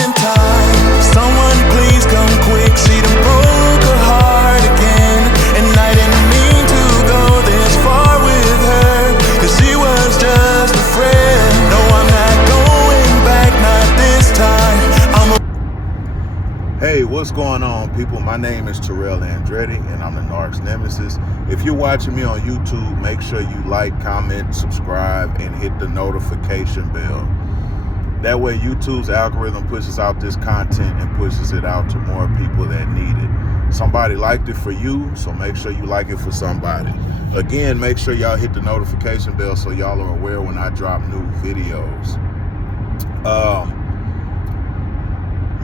in time. Someone please come quick, she done broke her heart again. And I didn't mean to go this far with her, cause she was just a friend. No, I'm not going back, not this time. Hey, what's going on, people? My name is Terrell Andretti, and I'm the Narc's nemesis. If you're watching me on YouTube, make sure you like, comment, subscribe, and hit the notification bell. That way, YouTube's algorithm pushes out this content and pushes it out to more people that need it. Somebody liked it for you, so make sure you like it for somebody. Again, make sure y'all hit the notification bell so y'all are aware when I drop new videos.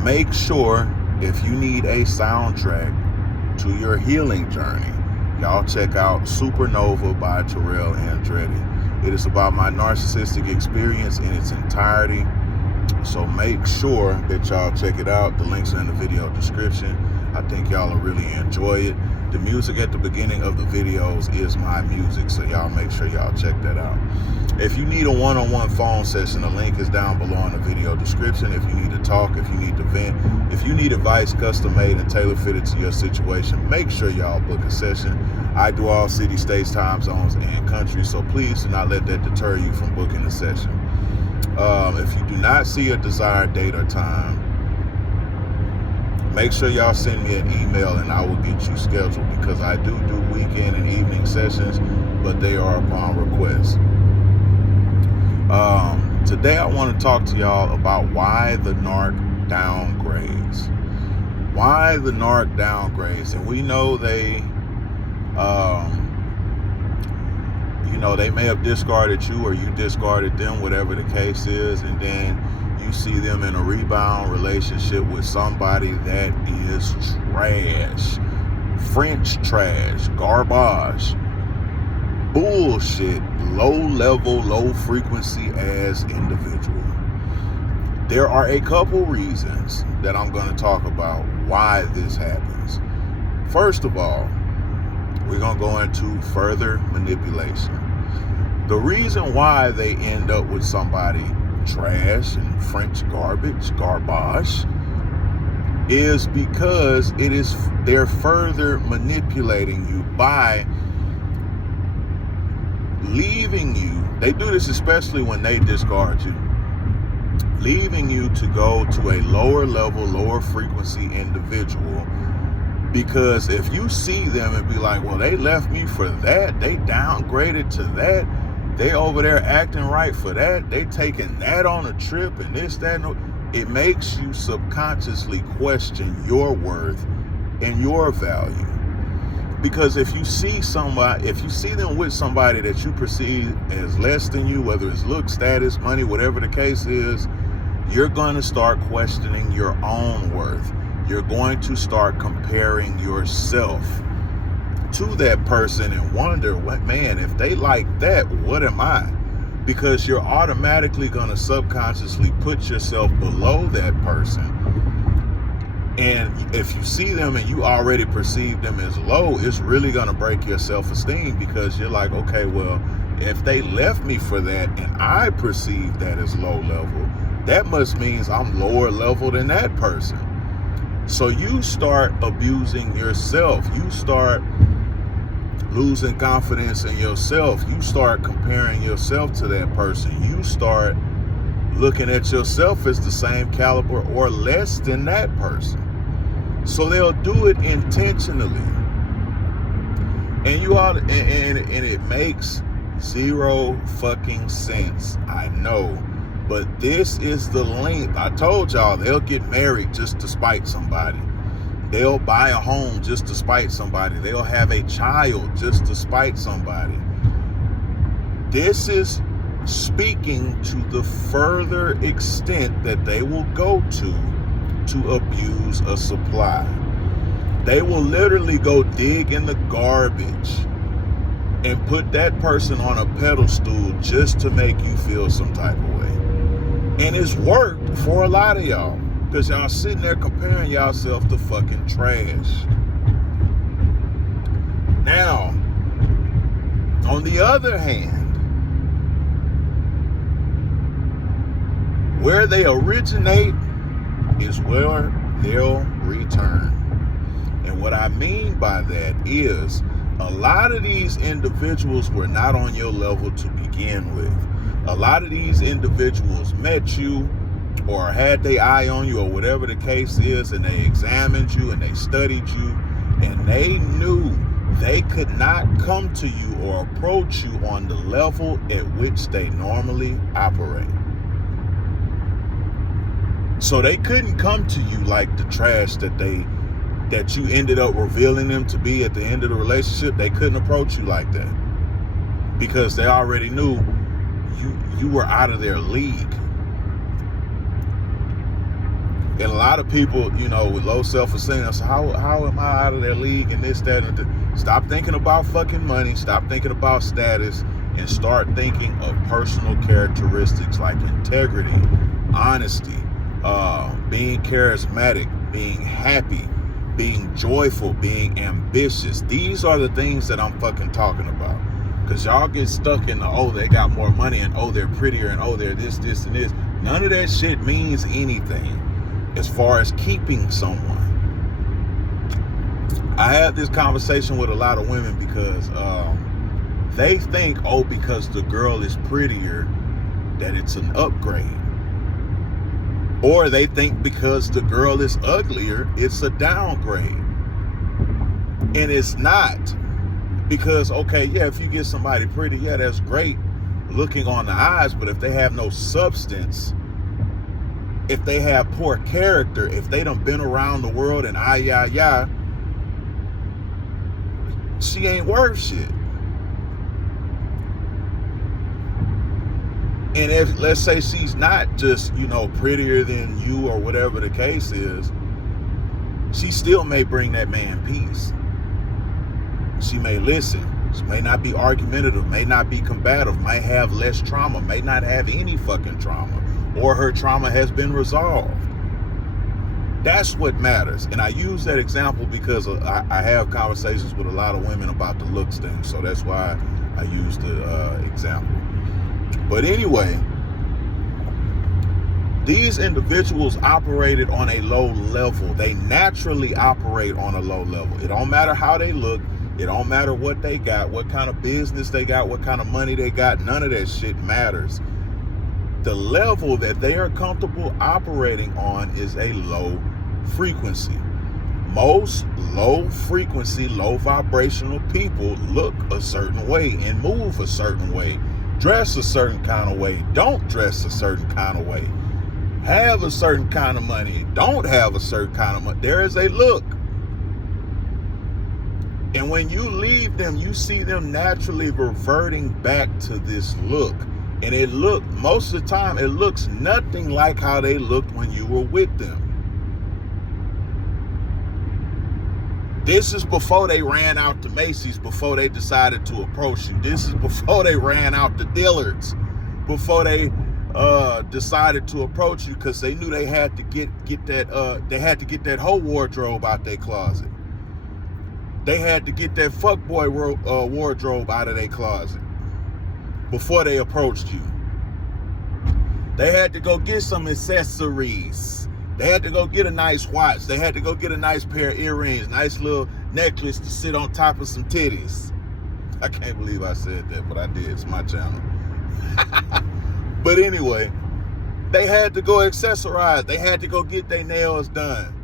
Make sure, if you need a soundtrack to your healing journey, y'all check out Supernova by Terrell Andretti. It is about my narcissistic experience in its entirety. So make sure that y'all check it out. The links are in the video description. I think y'all will really enjoy it. The music at the beginning of the videos is my music, so y'all make sure y'all check that out. If you need a one-on-one phone session, the link is down below in the video description. If you need to talk, if you need to vent, if you need advice custom made and tailor fitted to your situation, make sure y'all book a session. I do all cities, states, time zones, and countries, so please do not let that deter you from booking a session. If you do not see a desired date or time, make sure y'all send me an email and I will get you scheduled, because I do weekend and evening sessions, but they are upon request. Today I want to talk to y'all about why the narc downgrades. Why the narc downgrades. And we know they they may have discarded you, or you discarded them, whatever the case is, and then you see them in a rebound relationship with somebody that is trash, French trash, garbage, bullshit, low level, low frequency as individual. There are a couple reasons that I'm going to talk about why this happens. First of all, we're going to go into further manipulation. The reason why they end up with somebody trash and French garbage, is because they're further manipulating you by leaving you. They do this especially when they discard you, leaving you to go to a lower level, lower frequency individual. Because if you see them and be like, well, they left me for that, they downgraded to that, they over there acting right for that, they taking that on a trip and this, that, no, it makes you subconsciously question your worth and your value. Because if you see them with somebody that you perceive as less than you, whether it's look, status, money, whatever the case is, you're going to start questioning your own worth. You're going to start comparing yourself to that person and wonder, what, man, if they like that, what am I? Because you're automatically going to subconsciously put yourself below that person. And if you see them and you already perceive them as low, it's really going to break your self-esteem, because you're like, okay, well, if they left me for that and I perceive that as low level, that must means I'm lower level than that person. So you start abusing yourself. You start losing confidence in yourself. You start comparing yourself to that person. You start looking at yourself as the same caliber or less than that person. So they'll do it intentionally. And it makes zero fucking sense. I know. But this is the length. I told y'all, they'll get married just to spite somebody. They'll buy a home just to spite somebody. They'll have a child just to spite somebody. This is speaking to the further extent that they will go to abuse a supply. They will literally go dig in the garbage and put that person on a pedestal just to make you feel some type of way. And it's worked for a lot of y'all, because y'all sitting there comparing yourself to fucking trash. Now, on the other hand, where they originate where they'll return. And what I mean by that is a lot of these individuals were not on your level to begin with. A lot of these individuals met you or had their eye on you or whatever the case is, and they examined you and they studied you, and they knew they could not come to you or approach you on the level at which they normally operate. So they couldn't come to you like the trash that you ended up revealing them to be at the end of the relationship. They couldn't approach you like that because they already knew you were out of their league. And a lot of people, you know, with low self-esteem, say, how am I out of their league and this, that, and that? Stop thinking about fucking money. Stop thinking about status and start thinking of personal characteristics like integrity, honesty, being charismatic, being happy, being joyful, being ambitious. These are the things that I'm fucking talking about. Because y'all get stuck in the, oh, they got more money, and oh, they're prettier, and oh, they're this, and this. None of that shit means anything as far as keeping someone. I had this conversation with a lot of women because they think, oh, because the girl is prettier, that it's an upgrade. Or they think because the girl is uglier, it's a downgrade. And it's not. Because, okay, yeah, if you get somebody pretty, yeah, that's great looking on the eyes, but if they have no substance, if they have poor character, if they done been around the world and she ain't worth shit. And if, let's say she's not just, you know, prettier than you or whatever the case is, she still may bring that man peace. She may listen. She may not be argumentative, may not be combative, may have less trauma, may not have any fucking trauma, or her trauma has been resolved. That's what matters. And I use that example because I have conversations with a lot of women about the looks thing. So that's why I use the example. But anyway, these individuals operated on a low level. They naturally operate on a low level. It don't matter how they look. It don't matter what they got, what kind of business they got, what kind of money they got. None of that shit matters. The level that they are comfortable operating on is a low frequency. Most low frequency, low vibrational people look a certain way and move a certain way, dress a certain kind of way, don't dress a certain kind of way, have a certain kind of money, don't have a certain kind of money. There is a look. And when you leave them, you see them naturally reverting back to this look. And it look, most of the time, it looks nothing like how they looked when you were with them. This is before they ran out to Macy's, before they decided to approach you. This is before they ran out to Dillard's, before they decided to approach you, because they knew they had to get that whole wardrobe out their closet. They had to get that fuckboy wardrobe out of their closet before they approached you. They had to go get some accessories. They had to go get a nice watch. They had to go get a nice pair of earrings, nice little necklace to sit on top of some titties. I can't believe I said that, but I did. It's my channel. But anyway, they had to go accessorize. They had to go get their nails done.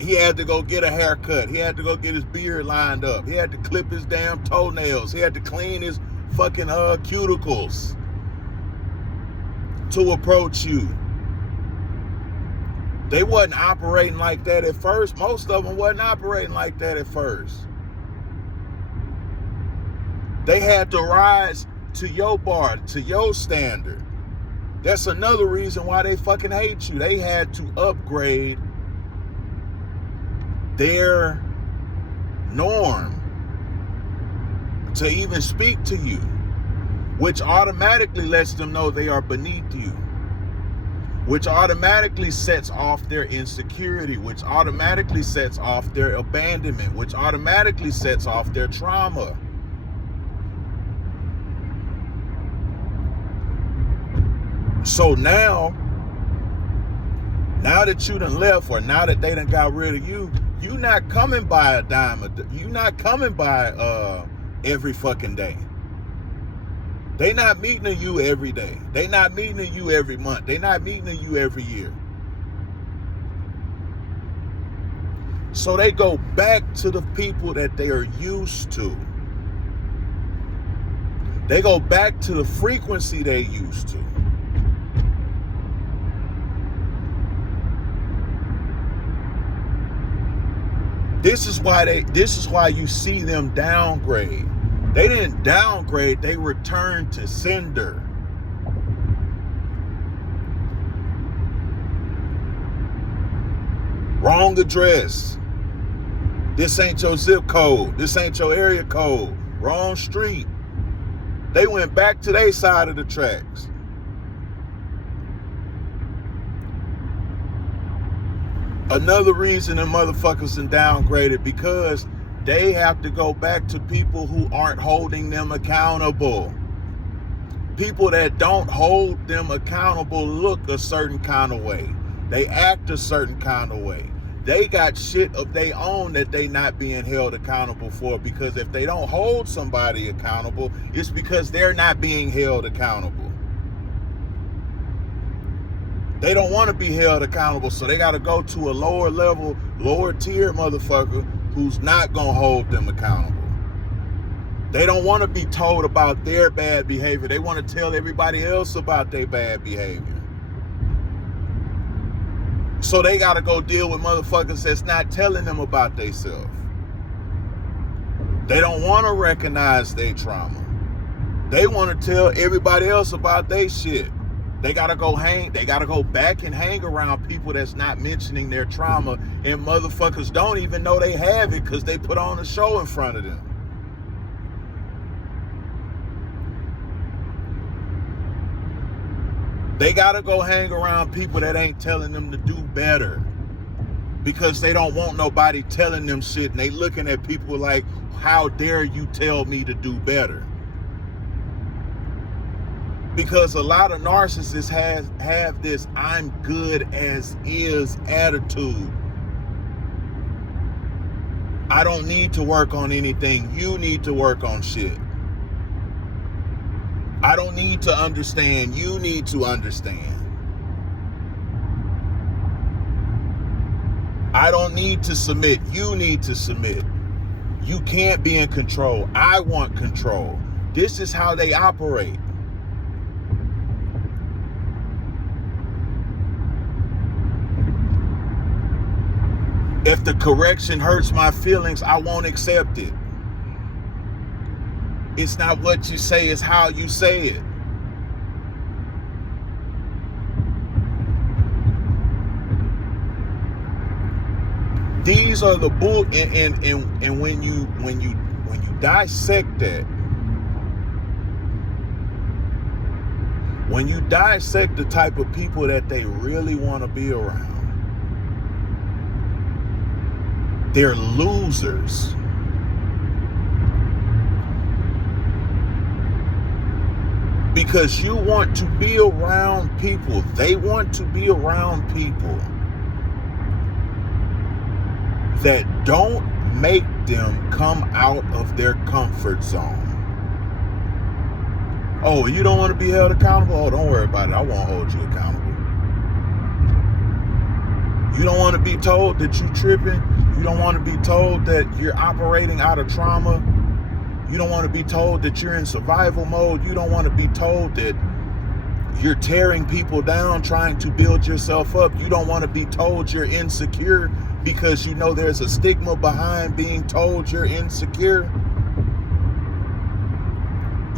He had to go get a haircut. He had to go get his beard lined up. He had to clip his damn toenails. He had to clean his fucking cuticles to approach you. They wasn't operating like that at first. Most of them wasn't operating like that at first. They had to rise to your bar, to your standard. That's another reason why they fucking hate you. They had to upgrade their norm to even speak to you, which automatically lets them know they are beneath you, which automatically sets off their insecurity, which automatically sets off their abandonment, which automatically sets off their trauma. So now Now that you done left, or now that they done got rid of you, you not coming by a dime. You not coming by every fucking day. They not meeting you every day. They not meeting you every month. They not meeting you every year. So they go back to the people that they are used to. They go back to the frequency they used to. This is why you see them downgrade. They didn't downgrade, they returned to sender. Wrong address. This ain't your zip code. This ain't your area code. Wrong street. They went back to their side of the tracks. Another reason the motherfuckers are downgraded, because they have to go back to people who aren't holding them accountable. People that don't hold them accountable look a certain kind of way. They act a certain kind of way. They got shit of their own that they not being held accountable for, because if they don't hold somebody accountable, it's because they're not being held accountable. They don't want to be held accountable, so they got to go to a lower level, lower tier motherfucker who's not going to hold them accountable. They don't want to be told about their bad behavior. They want to tell everybody else about their bad behavior. So they got to go deal with motherfuckers that's not telling them about themselves. They don't want to recognize their trauma. They want to tell everybody else about their shit. They gotta go back and hang around people that's not mentioning their trauma, and motherfuckers don't even know they have it because they put on a show in front of them. They gotta go hang around people that ain't telling them to do better, because they don't want nobody telling them shit, and they looking at people like, how dare you tell me to do better? Because a lot of narcissists have this I'm good as is attitude. I don't need to work on anything. You need to work on shit. I don't need to understand. You need to understand. I don't need to submit. You need to submit. You can't be in control. I want control. This is how they operate. If the correction hurts my feelings, I won't accept it. It's not what you say, it's how you say it. These are the bull, and when you dissect that, when you dissect the type of people that they really want to be around, they're losers. Because you want to be around people. They want to be around people that don't make them come out of their comfort zone. Oh, you don't want to be held accountable? Oh, don't worry about it. I won't hold you accountable. You don't want to be told that you're tripping. You don't want to be told that you're operating out of trauma. You don't want to be told that you're in survival mode. You don't want to be told that you're tearing people down, trying to build yourself up. You don't want to be told you're insecure, because you know there's a stigma behind being told you're insecure.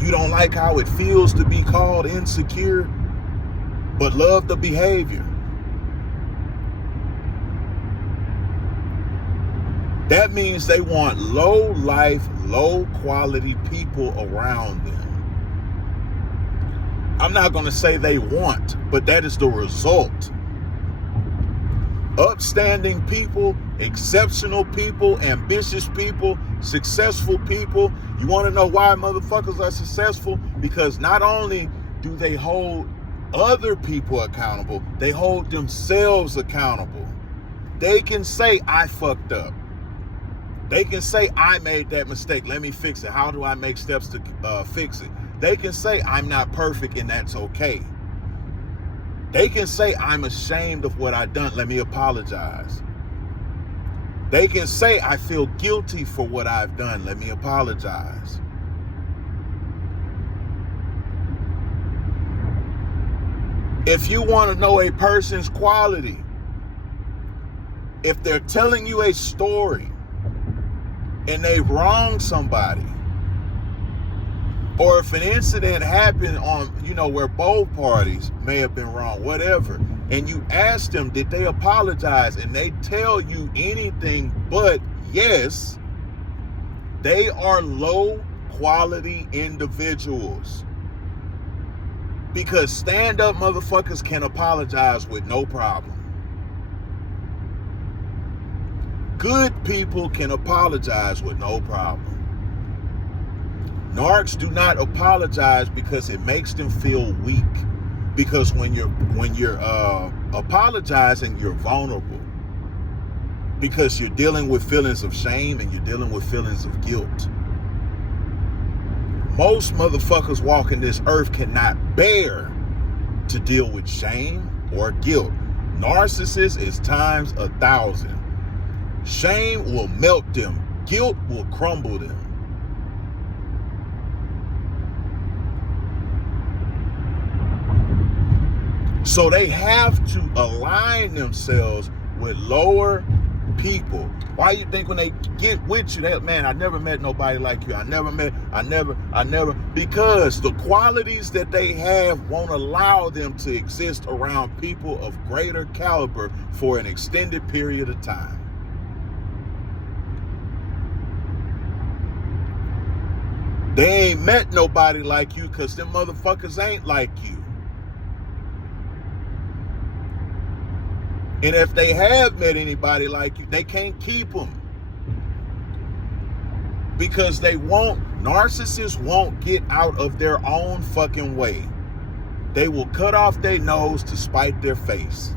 You don't like how it feels to be called insecure, but love the behavior. That means they want low life, low quality people around them. I'm not going to say they want, but that is the result. Upstanding people, exceptional people, ambitious people, successful people. You want to know why motherfuckers are successful? Because not only do they hold other people accountable. They hold themselves accountable. They can say, I fucked up. They can say, I made that mistake. Let me fix it. How do I make steps to fix it? They can say, I'm not perfect, and that's okay. They can say, I'm ashamed of what I've done. Let me apologize. They can say, I feel guilty for what I've done. Let me apologize. If you want to know a person's quality, if they're telling you a story and they wrong somebody, or if an incident happened on, where both parties may have been wrong, whatever, and you ask them, did they apologize? And they tell you anything but yes, they are low quality individuals. Because stand-up motherfuckers can apologize with no problem. Good people can apologize with no problem. Narcs do not apologize because it makes them feel weak. Because when you're apologizing, you're vulnerable. Because you're dealing with feelings of shame and you're dealing with feelings of guilt. Most motherfuckers walking this earth cannot bear to deal with shame or guilt. Narcissists is times 1,000. Shame will melt them. Guilt will crumble them. So they have to align themselves with lower people. Why you think when they get with you, man, I never met nobody like you. I never. Because the qualities that they have won't allow them to exist around people of greater caliber for an extended period of time. They ain't met nobody like you because them motherfuckers ain't like you. And if they have met anybody like you, they can't keep them. Because narcissists won't get out of their own fucking way. They will cut off their nose to spite their face.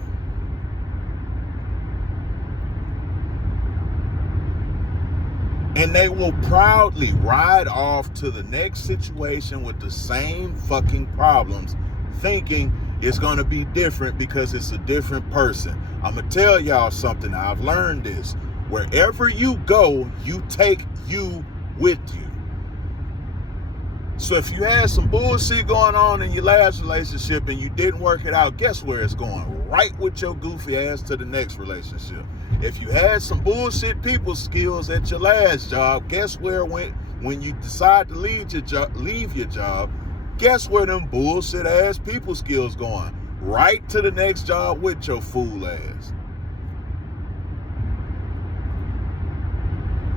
And they will proudly ride off to the next situation with the same fucking problems, thinking it's going to be different because it's a different person. I'm going to tell y'all something. I've learned this. Wherever you go, you take you with you. So if you had some bullshit going on in your last relationship and you didn't work it out, guess where it's going? Right with your goofy ass to the next relationship. If you had some bullshit people skills at your last job, guess where it went when you decide to leave your job? Guess where them bullshit ass people skills going? Right to the next job with your fool ass.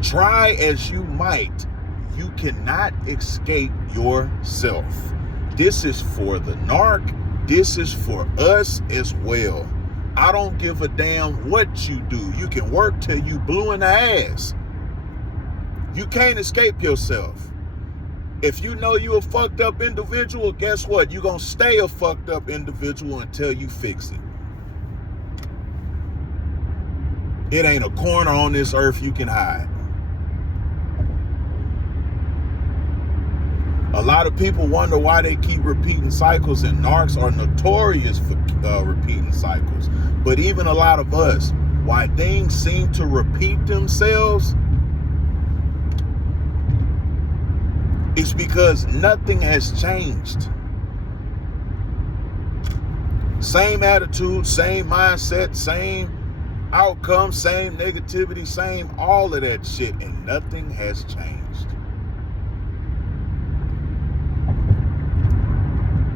Try as you might, you cannot escape yourself. This is for the narc. This is for us as well. I don't give a damn what you do. You can work till you blue in the ass. You can't escape yourself. If you know you a fucked up individual, guess what? You're going to stay a fucked up individual until you fix it. It ain't a corner on this earth you can hide. A lot of people wonder why they keep repeating cycles, and narcs are notorious for repeating cycles. But even a lot of us, why things seem to repeat themselves, it's because nothing has changed. Same attitude, same mindset, same outcome, same negativity, same all of that shit, and nothing has changed.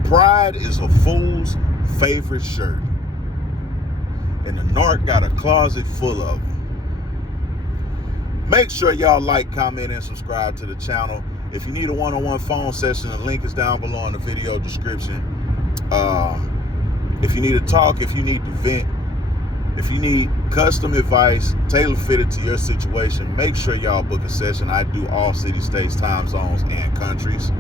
Pride is a fool's favorite shirt. And the narc got a closet full of them. Make sure y'all like, comment, and subscribe to the channel. If you need a one-on-one phone session, the link is down below in the video description. If you need to talk, if you need to vent, if you need custom advice, tailor-fitted to your situation, make sure y'all book a session. I do all cities, states, time zones, and countries.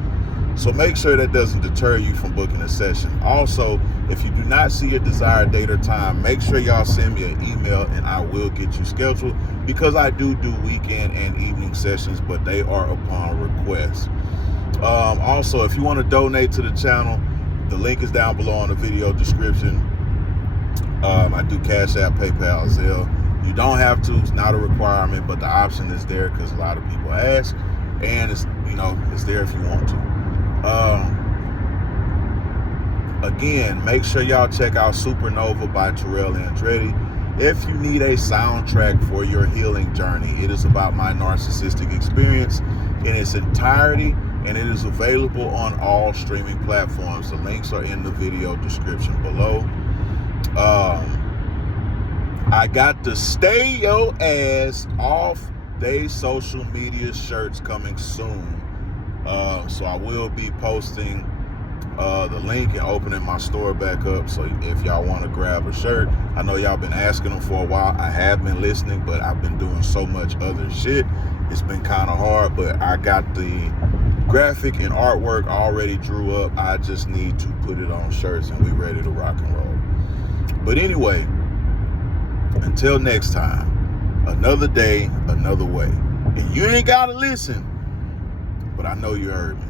So make sure that doesn't deter you from booking a session. Also, if you do not see your desired date or time, make sure y'all send me an email and I will get you scheduled, because I do weekend and evening sessions, but they are upon request. Also, if you want to donate to the channel, the link is down below in the video description. I do Cash App, PayPal, Zelle. You don't have to, it's not a requirement, but the option is there because a lot of people ask, and it's, you know, it's there if you want to. Again, make sure y'all check out Supernova by Terrell Andretti. If you need a soundtrack for your healing journey, it is about my narcissistic experience in its entirety, and it is available on all streaming platforms. The links are in the video description below. I got the Stay Your Ass Off They Social Media shirts coming soon. So I will be posting the link and opening my store back up. So if y'all want to grab a shirt, I know y'all been asking them for a while. I have been listening, but I've been doing so much other shit. It's been kind of hard, but I got the graphic and artwork already drew up. I just need to put it on shirts and we ready to rock and roll. But anyway, until next time, another day, another way. And you ain't gotta listen, but I know you heard me.